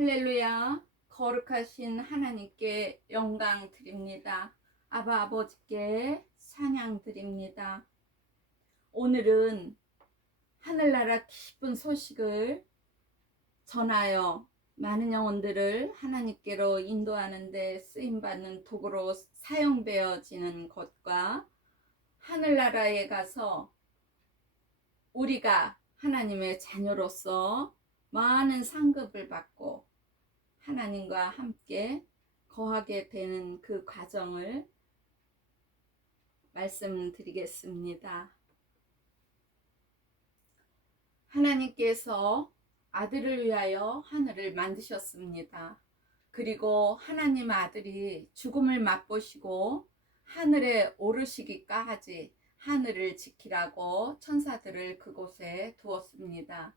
할렐루야. 거룩하신 하나님께 영광 드립니다. 아바 아버지께 찬양 드립니다. 오늘은 하늘나라 기쁜 소식을 전하여 많은 영혼들을 하나님께로 인도하는 데 쓰임받는 도구로 사용되어지는 것과 하늘나라에 가서 우리가 하나님의 자녀로서 많은 상급을 받고 하나님과 함께 거하게 되는 그 과정을 말씀드리겠습니다. 하나님께서 아들을 위하여 하늘을 만드셨습니다. 그리고 하나님 아들이 죽음을 맛보시고 하늘에 오르시기까지 하늘을 지키라고 천사들을 그곳에 두었습니다.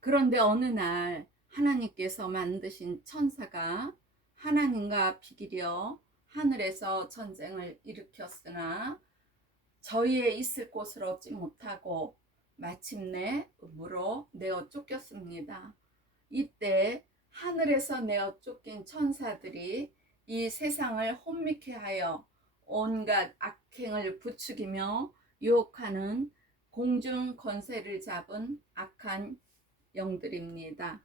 그런데 어느 날 하나님께서 만드신 천사가 하나님과 비기려 하늘에서 전쟁을 일으켰으나 저희의 있을 곳을 얻지 못하고 마침내 음으로 내어 쫓겼습니다. 이때 하늘에서 내어 쫓긴 천사들이 이 세상을 혼미케 하여 온갖 악행을 부추기며 유혹하는 공중 권세를 잡은 악한 영들입니다.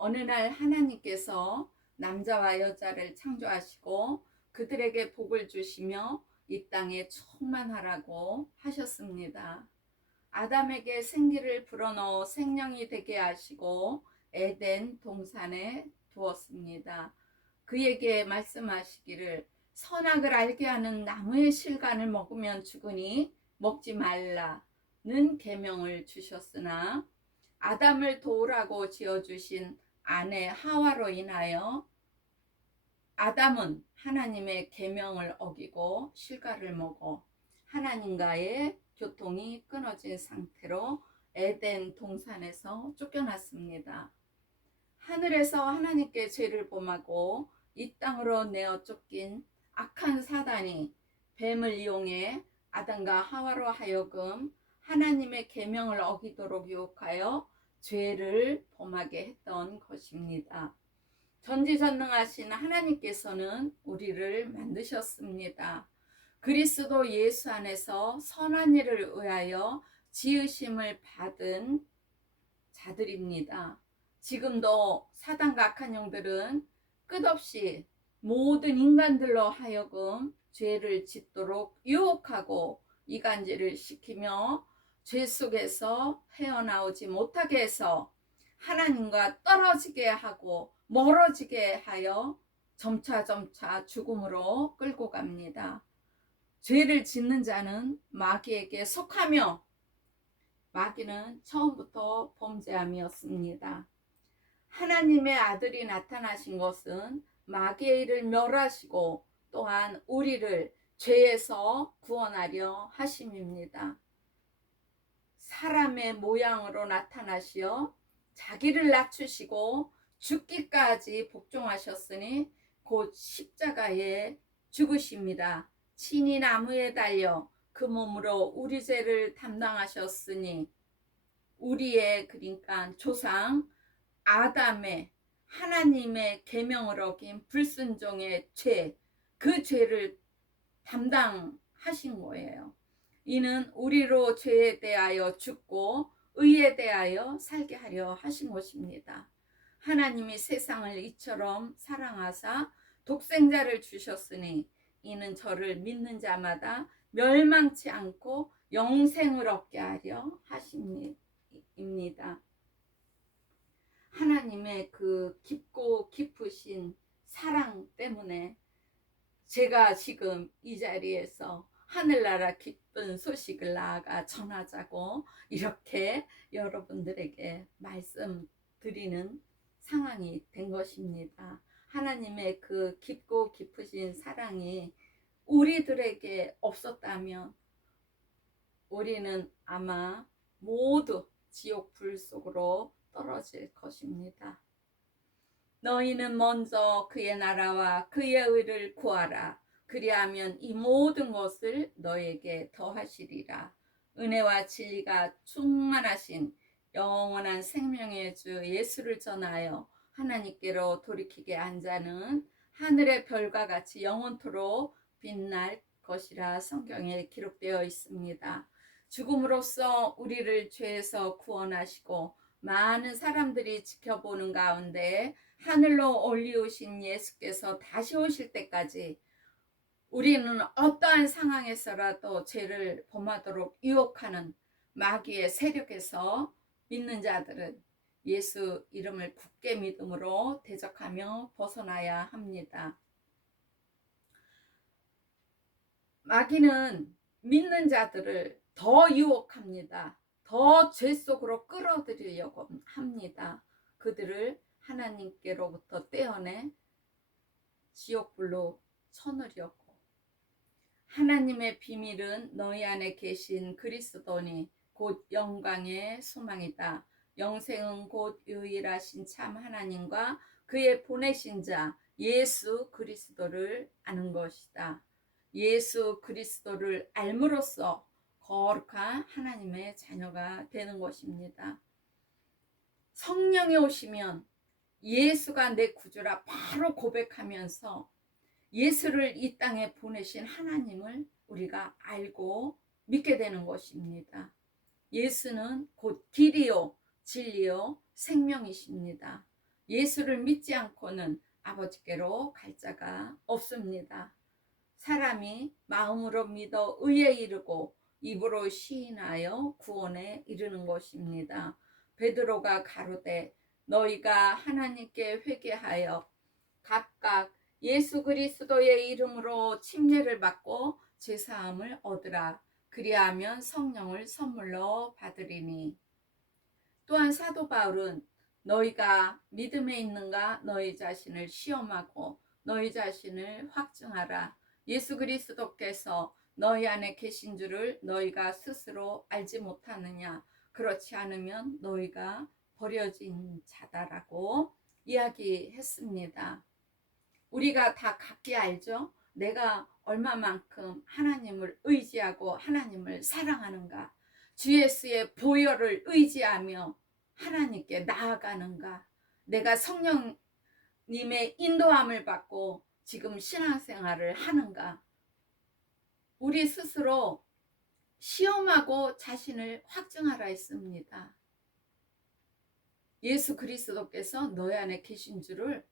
어느 날 하나님께서 남자와 여자를 창조하시고 그들에게 복을 주시며 이 땅에 충만하라고 하셨습니다. 아담에게 생기를 불어넣어 생명이 되게 하시고 에덴 동산에 두었습니다. 그에게 말씀하시기를 선악을 알게 하는 나무의 실과를 먹으면 죽으니 먹지 말라는 계명을 주셨으나 아담을 도우라고 지어주신 아내 하와로 인하여 아담은 하나님의 계명을 어기고 실과를 먹어 하나님과의 교통이 끊어진 상태로 에덴 동산에서 쫓겨났습니다. 하늘에서 하나님께 죄를 범하고 이 땅으로 내어 쫓긴 악한 사단이 뱀을 이용해 아담과 하와로 하여금 하나님의 계명을 어기도록 유혹하여 죄를 범하게 했던 것입니다. 전지전능하신 하나님께서는 우리를 만드셨습니다. 그리스도 예수 안에서 선한 일을 위하여 지으심을 받은 자들입니다. 지금도 사단과 악한 영들은 끝없이 모든 인간들로 하여금 죄를 짓도록 유혹하고 이간질을 시키며 죄 속에서 헤어나오지 못하게 해서 하나님과 떨어지게 하고 멀어지게 하여 점차 죽음으로 끌고 갑니다. 죄를 짓는 자는 마귀에게 속하며 마귀는 처음부터 범죄함이었습니다. 하나님의 아들이 나타나신 것은 마귀의 일을 멸하시고 또한 우리를 죄에서 구원하려 하심입니다. 사람의 모양으로 나타나시어 자기를 낮추시고 죽기까지 복종하셨으니 곧 십자가에 죽으십니다. 친히 나무에 달려 그 몸으로 우리 죄를 담당하셨으니 우리의 그러니까 조상 아담의 하나님의 계명을 어긴 불순종의 죄, 그 죄를 담당하신 거예요. 이는 우리로 죄에 대하여 죽고 의에 대하여 살게 하려 하신 것입니다. 하나님이 세상을 이처럼 사랑하사 독생자를 주셨으니 이는 저를 믿는 자마다 멸망치 않고 영생을 얻게 하려 하심입니다. 하나님의 그 깊고 깊으신 사랑 때문에 제가 지금 이 자리에서 하늘나라 기쁜 소식을 나아가 전하자고 이렇게 여러분들에게 말씀드리는 상황이 된 것입니다. 하나님의 그 깊고 깊으신 사랑이 우리들에게 없었다면 우리는 아마 모두 지옥 불 속으로 떨어질 것입니다. 너희는 먼저 그의 나라와 그의 의를 구하라. 그리하면 이 모든 것을 너에게 더하시리라. 은혜와 진리가 충만하신 영원한 생명의 주 예수를 전하여 하나님께로 돌이키게 한 자는 하늘의 별과 같이 영원토록 빛날 것이라 성경에 기록되어 있습니다. 죽음으로써 우리를 죄에서 구원하시고 많은 사람들이 지켜보는 가운데 하늘로 올리우신 예수께서 다시 오실 때까지 우리는 어떠한 상황에서라도 죄를 범하도록 유혹하는 마귀의 세력에서 믿는 자들은 예수 이름을 굳게 믿음으로 대적하며 벗어나야 합니다. 마귀는 믿는 자들을 더 유혹합니다. 더 죄 속으로 끌어들이려고 합니다. 그들을 하나님께로부터 떼어내 지옥불로 쳐넣으려고. 하나님의 비밀은 너희 안에 계신 그리스도니 곧 영광의 소망이다. 영생은 곧 유일하신 참 하나님과 그의 보내신 자 예수 그리스도를 아는 것이다. 예수 그리스도를 알므로써 거룩한 하나님의 자녀가 되는 것입니다. 성령이 오시면 예수가 내 구주라 바로 고백하면서 예수를 이 땅에 보내신 하나님을 우리가 알고 믿게 되는 것입니다. 예수는 곧 길이요 진리요 생명이십니다. 예수를 믿지 않고는 아버지께로 갈 자가 없습니다. 사람이 마음으로 믿어 의에 이르고 입으로 시인하여 구원에 이르는 것입니다. 베드로가 가로되 너희가 하나님께 회개하여 각각 예수 그리스도의 이름으로 침례를 받고 제사함을 얻으라. 그리하면 성령을 선물로 받으리니. 또한 사도 바울은 너희가 믿음에 있는가 너희 자신을 시험하고 너희 자신을 확증하라. 예수 그리스도께서 너희 안에 계신 줄을 너희가 스스로 알지 못하느냐. 그렇지 않으면 너희가 버려진 자다라고 이야기했습니다. 우리가 다 각기 알죠? 내가 얼마만큼 하나님을 의지하고 하나님을 사랑하는가, 주 예수의 보혈을 의지하며 하나님께 나아가는가, 내가 성령님의 인도함을 받고 지금 신앙생활을 하는가. 우리 스스로 시험하고 자신을 확증하라 했습니다. 예수 그리스도께서 너희 안에 계신 줄을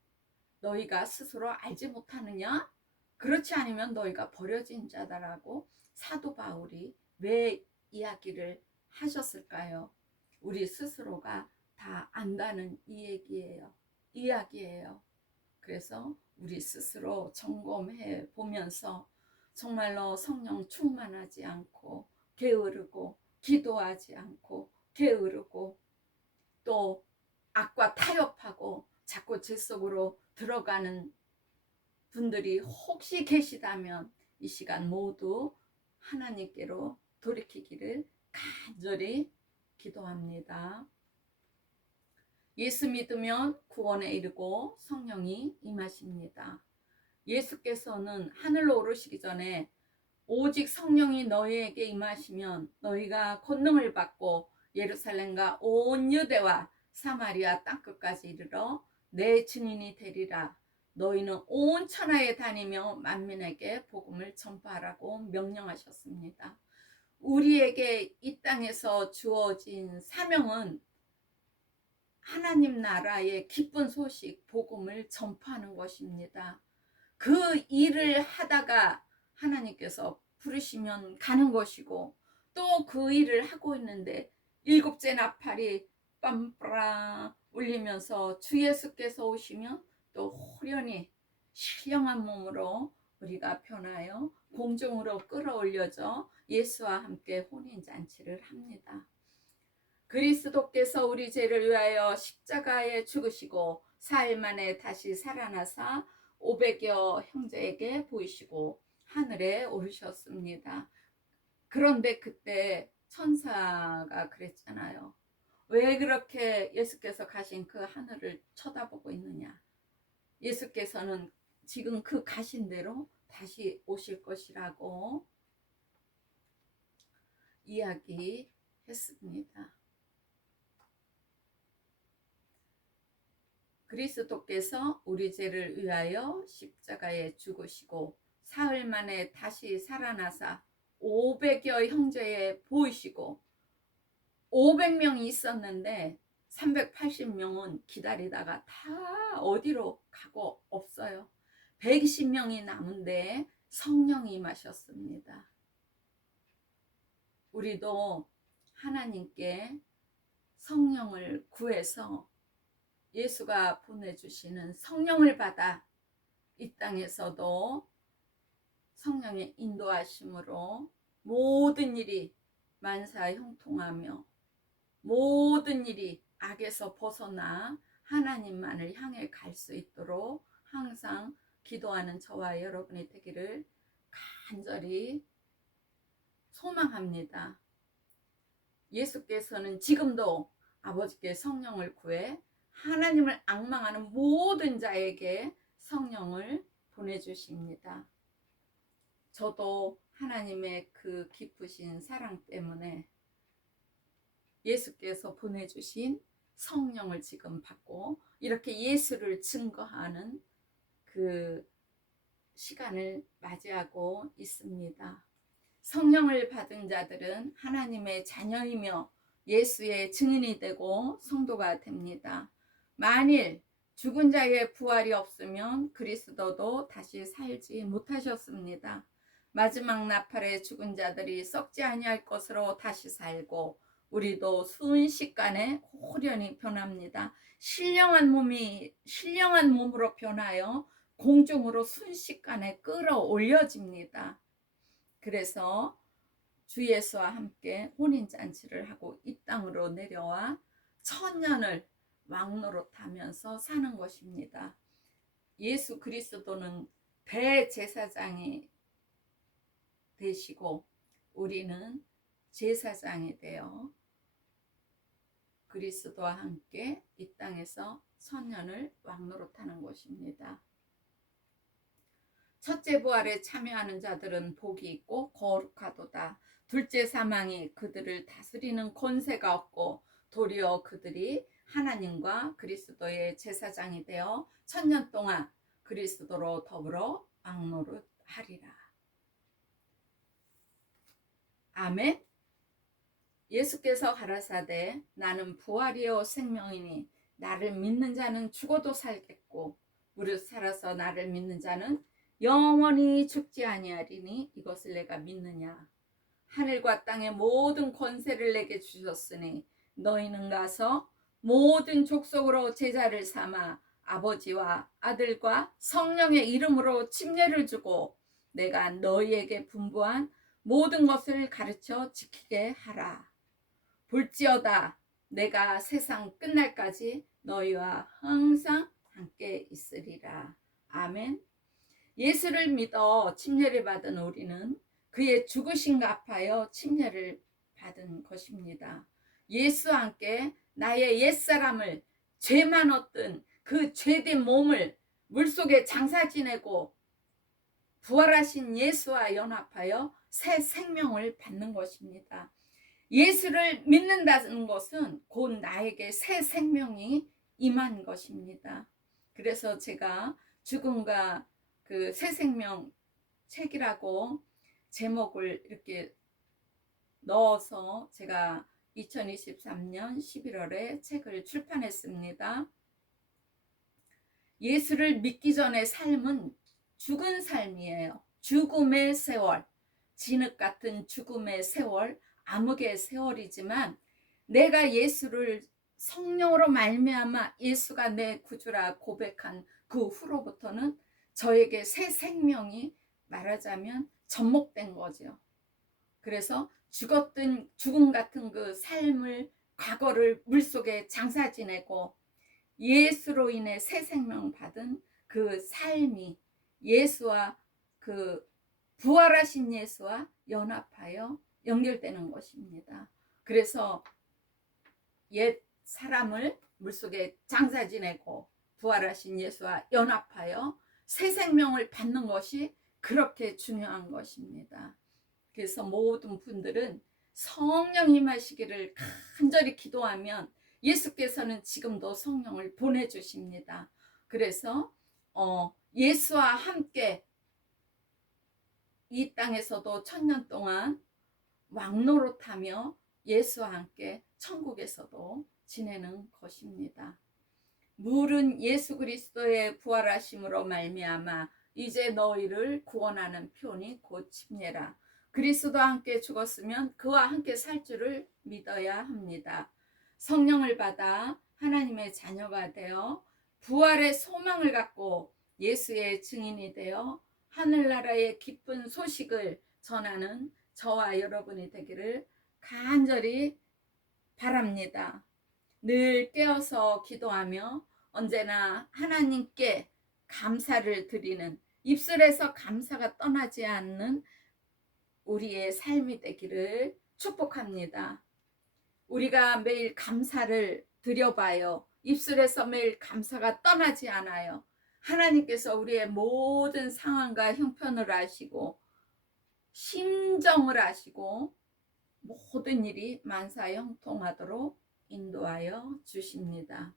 너희가 스스로 알지 못하느냐? 그렇지 않으면 너희가 버려진 자다라고 사도 바울이 왜 이야기를 하셨을까요? 우리 스스로가 다 안다는 이야기예요. 그래서 우리 스스로 점검해 보면서 정말로 성령 충만하지 않고 게으르고 기도하지 않고 게으르고 또 악과 타협하고 자꾸 죄 속으로 들어가는 분들이 혹시 계시다면 이 시간 모두 하나님께로 돌이키기를 간절히 기도합니다. 예수 믿으면 구원에 이르고 성령이 임하십니다. 예수께서는 하늘로 오르시기 전에 오직 성령이 너희에게 임하시면 너희가 권능을 받고 예루살렘과 온 유대와 사마리아 땅끝까지 이르러 내 증인이 되리라. 너희는 온 천하에 다니며 만민에게 복음을 전파하라고 명령하셨습니다. 우리에게 이 땅에서 주어진 사명은 하나님 나라의 기쁜 소식, 복음을 전파하는 것입니다. 그 일을 하다가 하나님께서 부르시면 가는 것이고 또 그 일을 하고 있는데 일곱째 나팔이 빰빠라 울리면서 주 예수께서 오시면 또 호련히 신령한 몸으로 우리가 변하여 공중으로 끌어올려져 예수와 함께 혼인잔치를 합니다. 그리스도께서 우리 죄를 위하여 십자가에 죽으시고 사흘 만에 다시 살아나사 500여 형제에게 보이시고 하늘에 오르셨습니다. 그런데 그때 천사가 그랬잖아요. 왜 그렇게 예수께서 가신 그 하늘을 쳐다보고 있느냐. 예수께서는 지금 그 가신 대로 다시 오실 것이라고 이야기했습니다. 그리스도께서 우리 죄를 위하여 십자가에 죽으시고 사흘 만에 다시 살아나사 500여 형제에 보이시고 500명이 있었는데 380명은 기다리다가 다 어디로 가고 없어요. 120명이 남은데 성령이 임하셨습니다. 우리도 하나님께 성령을 구해서 예수가 보내주시는 성령을 받아 이 땅에서도 성령의 인도하심으로 모든 일이 만사형통하며 모든 일이 악에서 벗어나 하나님만을 향해 갈 수 있도록 항상 기도하는 저와 여러분이 되기를 간절히 소망합니다. 예수께서는 지금도 아버지께 성령을 구해 하나님을 앙망하는 모든 자에게 성령을 보내주십니다. 저도 하나님의 그 깊으신 사랑 때문에 예수께서 보내주신 성령을 지금 받고 이렇게 예수를 증거하는 그 시간을 맞이하고 있습니다. 성령을 받은 자들은 하나님의 자녀이며 예수의 증인이 되고 성도가 됩니다. 만일 죽은 자의 부활이 없으면 그리스도도 다시 살지 못하셨습니다. 마지막 나팔에 죽은 자들이 썩지 아니할 것으로 다시 살고 우리도 순식간에 호련히 변합니다. 신령한 몸으로 변하여 공중으로 순식간에 끌어올려집니다. 그래서 주 예수와 함께 혼인잔치를 하고 이 땅으로 내려와 천년을 왕노릇하면서 사는 것입니다. 예수 그리스도는 대제사장이 되시고 우리는 제사장이 되어 그리스도와 함께 이 땅에서 천년을 왕노릇하는 것입니다. 첫째 부활에 참여하는 자들은 복이 있고 거룩하도다. 둘째 사망이 그들을 다스리는 권세가 없고 도리어 그들이 하나님과 그리스도의 제사장이 되어 천년 동안 그리스도로 더불어 왕노릇하리라. 아멘. 예수께서 가라사대 나는 부활이요 생명이니 나를 믿는 자는 죽어도 살겠고 무릇 살아서 나를 믿는 자는 영원히 죽지 아니하리니 이것을 내가 믿느냐. 하늘과 땅의 모든 권세를 내게 주셨으니 너희는 가서 모든 족속으로 제자를 삼아 아버지와 아들과 성령의 이름으로 침례를 주고 내가 너희에게 분부한 모든 것을 가르쳐 지키게 하라. 볼지어다 내가 세상 끝날까지 너희와 항상 함께 있으리라. 아멘. 예수를 믿어 침례를 받은 우리는 그의 죽으심과 합하여 침례를 받은 것입니다. 예수와 함께 나의 옛사람을 죄 많았던 그 죄된 몸을 물속에 장사 지내고 부활하신 예수와 연합하여 새 생명을 받는 것입니다. 예수를 믿는다는 것은 곧 나에게 새 생명이 임한 것입니다. 그래서 제가 죽음과 그 새 생명 책이라고 제목을 이렇게 넣어서 제가 2023년 11월에 책을 출판했습니다. 예수를 믿기 전의 삶은 죽은 삶이에요. 죽음의 세월, 진흙 같은 죽음의 세월, 암흑의 세월이지만 내가 예수를 성령으로 말미암아 예수가 내 구주라 고백한 그 후로부터는 저에게 새 생명이 말하자면 접목된 거죠. 그래서 죽었던 죽음 같은 그 삶을 과거를 물속에 장사 지내고 예수로 인해 새 생명 받은 그 삶이 예수와 그 부활하신 예수와 연합하여 연결되는 것입니다. 그래서 옛 사람을 물속에 장사 지내고 부활하신 예수와 연합하여 새 생명을 받는 것이 그렇게 중요한 것입니다. 그래서 모든 분들은 성령 임하시기를 간절히 기도하면 예수께서는 지금도 성령을 보내주십니다. 그래서 예수와 함께 이 땅에서도 1000년 동안 왕노릇하며 예수와 함께 천국에서도 지내는 것입니다. 물은 예수 그리스도의 부활하심으로 말미암아 이제 너희를 구원하는 표현이 곧 침례라. 그리스도와 함께 죽었으면 그와 함께 살 줄을 믿어야 합니다. 성령을 받아 하나님의 자녀가 되어 부활의 소망을 갖고 예수의 증인이 되어 하늘나라의 기쁜 소식을 전하는 저와 여러분이 되기를 간절히 바랍니다. 늘 깨어서 기도하며 언제나 하나님께 감사를 드리는, 입술에서 감사가 떠나지 않는 우리의 삶이 되기를 축복합니다. 우리가 매일 감사를 드려봐요. 입술에서 매일 감사가 떠나지 않아요. 하나님께서 우리의 모든 상황과 형편을 아시고 심정을 아시고 모든 일이 만사형통하도록 인도하여 주십니다.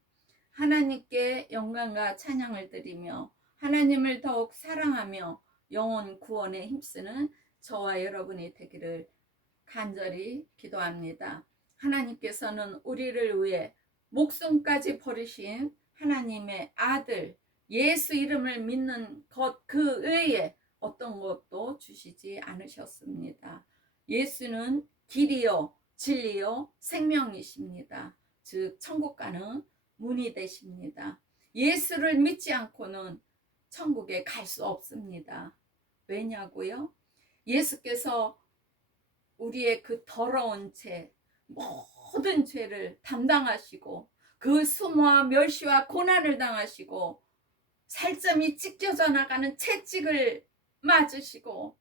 하나님께 영광과 찬양을 드리며 하나님을 더욱 사랑하며 영혼 구원에 힘쓰는 저와 여러분이 되기를 간절히 기도합니다. 하나님께서는 우리를 위해 목숨까지 버리신 하나님의 아들 예수 이름을 믿는 것 그 외에 어떤 것도 주시지 않으셨습니다. 예수는 길이요 진리요 생명이십니다. 즉 천국 가는 문이 되십니다. 예수를 믿지 않고는 천국에 갈 수 없습니다. 왜냐고요? 예수께서 우리의 그 더러운 죄, 모든 죄를 담당하시고 그 수모와 멸시와 고난을 당하시고 살점이 찢겨져 나가는 채찍을 맞으시고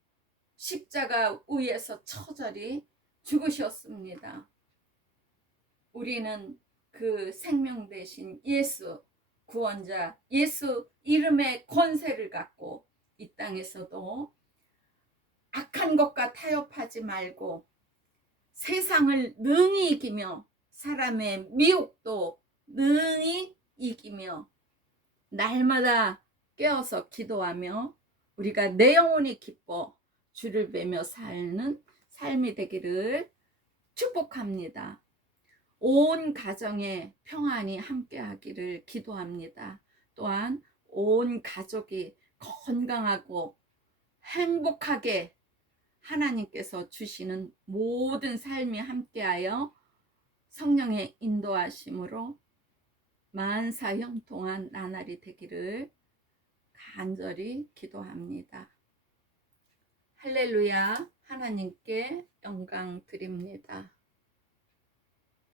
십자가 위에서 처절히 죽으셨습니다. 우리는 그 생명 대신 예수 구원자 예수 이름의 권세를 갖고 이 땅에서도 악한 것과 타협하지 말고 세상을 능히 이기며 사람의 미혹도 능히 이기며 날마다 깨어서 기도하며 우리가 내 영혼이 기뻐 주를 뵈며 사는 삶이 되기를 축복합니다. 온 가정에 평안이 함께하기를 기도합니다. 또한 온 가족이 건강하고 행복하게 하나님께서 주시는 모든 삶이 함께하여 성령의 인도하심으로 만사형통한 나날이 되기를 간절히 기도합니다. 할렐루야. 하나님께 영광 드립니다.